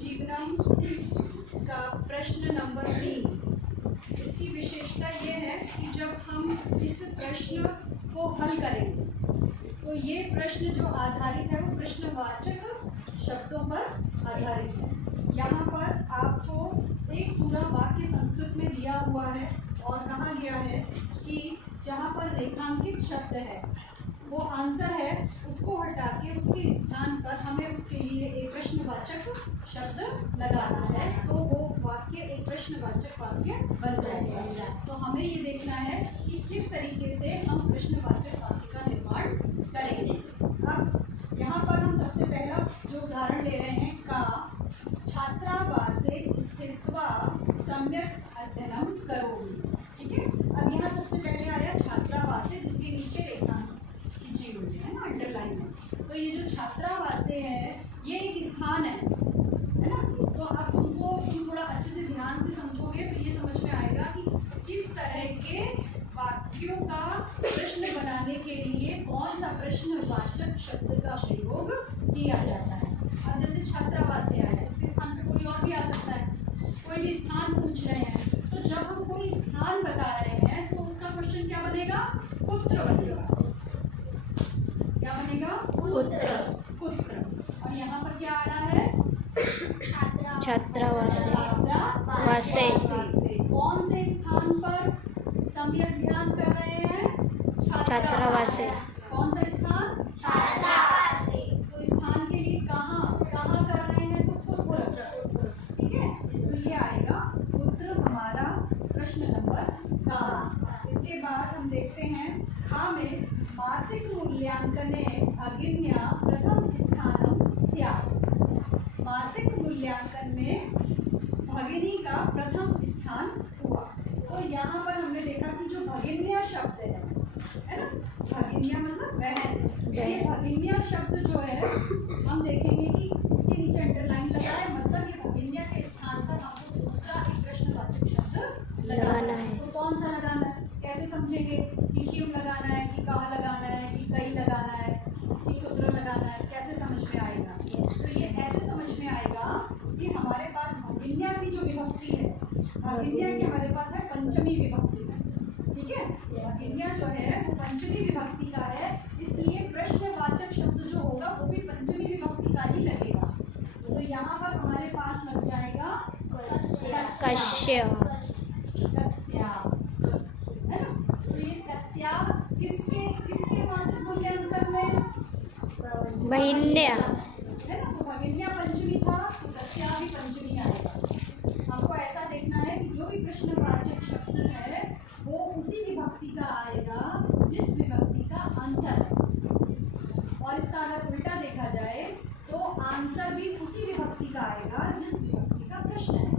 जीवनम का प्रश्न नंबर 3। इसकी विशेषता ये है कि जब हम इस प्रश्न को हल करेंगे तो ये प्रश्न जो आधारित है वो प्रश्नवाचक शब्दों पर आधारित है। यहाँ पर आपको एक पूरा वाक्य संस्कृत में दिया हुआ है और कहा गया है कि जहाँ पर रेखांकित शब्द है वो आंसर है, उसको हटा के उसके स्थान पर हमें उसके लिए एक प्रश्नवाचक शब्द लगाना है, तो वो वाक्य एक प्रश्नवाचक वाक्य बन जाएगा। तो हमें ये देखना है कि किस तरीके से हम प्रश्नवाचक वाक्य का निर्माण करेंगे। अब यहाँ पर हम सबसे पहला जो उदाहरण ले रहे हैं का छात्रावासे स्थित्वा सम्यक अध्ययनम करोमि। ठीक है, अब यहाँ सबसे पहले आया छात्रावासे, जिसके नीचे रेखा खींची हुई है ना, अंडरलाइन है। तो ये जो छात्रावासे है ये एक स्थान है ना। तो अब तुम थोड़ा अच्छे से ध्यान से समझोगे तो ये समझ में आएगा कि किस तरह के वाक्यों का प्रश्न बनाने के लिए कौन सा प्रश्नवाचक शब्द का प्रयोग किया जाता है। अब जैसे छात्रावासे आया, इसके स्थान पे कोई और भी आ सकता है, कोई भी स्थान पूछ रहे हैं, तो जब हम कोई स्थान बता रहे हैं तो उसका क्वेश्चन क्या बनेगा, पुत्र बनेगा। क्या बनेगा, पुत्र। पुत्र। और यहाँ पर क्या आ रहा है, छात्रावासे। कौन से स्थान पर सम्यक ध्यान कर रहे हैं, छात्रावासे। कौन सा स्थान, छात्रावासे। तो स्थान के लिए कहाँ कर रहे हैं, तो पुत्र। ठीक है, तो ये आएगा पुत्र हमारा प्रश्न नंबर का। इसके बाद हम देखते हैं खा में मासिक मूल्यांकने भगिन्या प्रथम स्थानम स्यात्। मासिक मूल्यांकन में भगिनी का प्रथम स्थान हुआ। तो यहाँ पर हमने देखा कि जो भगिन्या शब्द है ना, भगिन्या मतलब बहन, ये भगिन्या शब्द जो है हम देखेंगे कि इसके नीचे अंडरलाइन लगा है, मतलब ये भगिन्या के स्थान पर हमको दूसरा एक प्रश्नवाचक शब्द लगाना है। तो कौन सा लगाना है, कैसे समझेंगे कि क्यों लगाना है, कि कहाँ लगाना है, कि कहीं लगाना है, कि पुत्र लगाना है, कैसे समझ में आएगा। तो ये ऐसे समझ में आएगा कि हमारे पास भगिन्या की जो विभक्ति है, भगिन्या की हमारे पास है पंचमी विभक्ति है। ठीक है, भगिन्या जो है वो पंचमी विभक्ति का है, इसलिए प्रश्नवाचक शब्द जो होगा वो भी पंचमी विभक्ति का ही लगेगा। तो यहाँ पर हमारे पास लग जाएगा कश्य। कस्या, है ना। तो ये कस्या किसके मासिक मूल्यांकन में, भगिन्या, है ना। तो भगिन्या पंचमी था तो कस्या भी पंचमी आएगा। हमको ऐसा देखना है कि जो भी प्रश्नवाचक शब्द है वो उसी विभक्ति का आएगा जिस विभक्ति का आंसर है। और इसका अगर उल्टा देखा जाए तो आंसर भी उसी विभक्ति का आएगा जिस विभक्ति का प्रश्न है।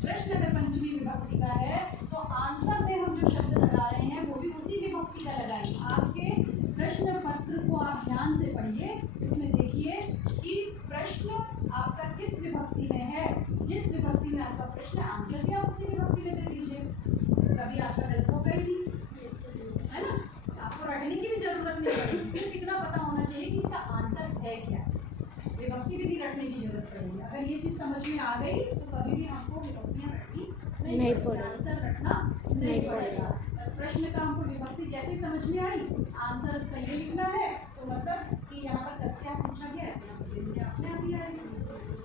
प्रश्न अगर पंचमी विभक्ति का है तो आंसर में हम जो शब्द लगा रहे हैं वो भी उसी विभक्ति का लगाएंगे। आपके प्रश्न पत्र को आप ध्यान से पढ़िए, उसमें देखिए कि प्रश्न आपका किस विभक्ति में है, जिस विभक्ति में आपका प्रश्न, आंसर भी आप उसी विभक्ति में दे दीजिए, कभी आपका गलत होगा ही नहीं, है ना। आपको रटने की भी जरूरत नहीं पड़ेगी, सिर्फ इतना पता होना चाहिए कि इसका आंसर है क्या। विभक्ति भी नहीं रटने की जरूरत पड़ेगी। अगर ये चीज़ समझ में आ गई तो कभी भी हमको विभक्तियाँ रटनी नहीं पड़ेगी, आंसर रटना नहीं पड़ेगा। बस प्रश्न का हमको विभक्ति जैसे समझ में आई, आंसर इसका ये लिखना है, तो मतलब कि यहाँ पर कस्या पूछा गया है, अपने आप ही आएगी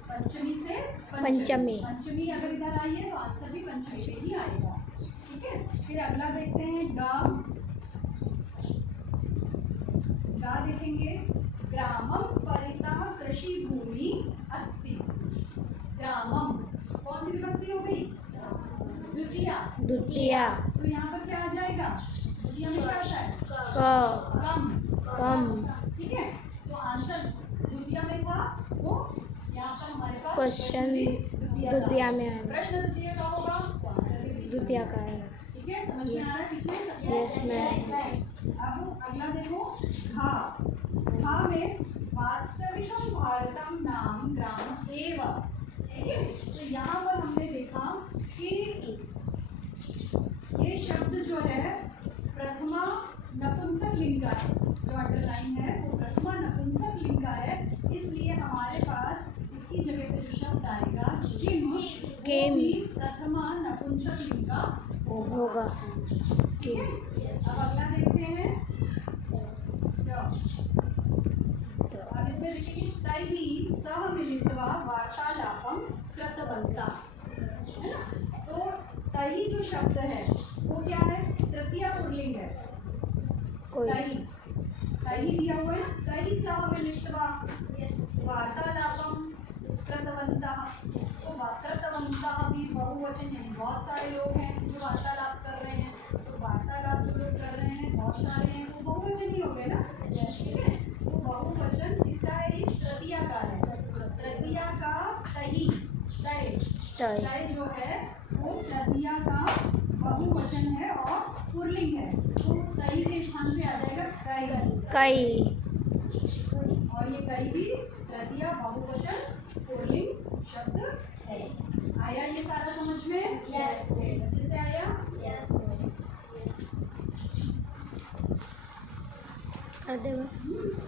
पंचमी से पंचमी। पंचमी अगर इधर आई है तो आंसर भी पंचमी से ही आएगा। ठीक है, फिर अगला देखते हैं गा देखेंगे। ग्रामम परितः कृषि भूमि अस्ति। ग्रामम कौन सी विभक्ति हो गई, द्वितीया। तो यहाँ पर क्या आ जाएगा, द्वितीया में क्या आता है, कम। ठीक है, तो आंसर द्वितीया में था, वो यहाँ पर हमारे पास क्वेश्चन द्वितीया में आएगा, प्रश्न द्वितीय का होगा, द्वितीया का है। ठीक है, समझ में आ रहा है पीछे। Yes ma'am. अब अगला देखो घा में वास्तविकम भारतम नाम ग्राम एव। ठीक है, तो यहाँ पर हमने देखा कि ये शब्द जो है प्रथमा नपुंसक लिंग का है, जो अंडरलाइन है वो प्रथमा नपुंसक लिंग का है, इसलिए हमारे पास इसकी जगह पे जो शब्द आएगा किम, किम। वो भी प्रथमा नपुंसकलिंग का होगा। ठीक है। अब अगला देखते हैं। अब इसमें लिखेंगे तैहि सह मिलित्वा वार्तालापम कृतवन्तः, है ना। तो तैहि जो शब्द है वो क्या है, तृतीया पुल्लिंग है। कोई तैहि दिया हुआ है ना, तैहि सह मिलित्वा वार्तालापम कृतवन्तः। तो कृतवन्तः भी बहुवचन, यानी बहुत सारे लोग हैं जो वार्तालाप कर रहे हैं। तो वार्तालाप जो लोग कर रहे हैं बहुत सारे हैं, तो बहुवचन ही हो गए ना, ठीक है। तो बहुवचन इसका है, ये तृतीया का है। तृतीया का तैहि, तय जो है वो तृतीया का बहुवचन है और पुल्लिंग है। तो तैहि के स्थान पे आ जाएगा कई, और ये कई भी तृतीया बहुवचन पुल्लिंग शब्द है। आया ये सारा समझ में? यस। अच्छे से आया? यस। कर देगा।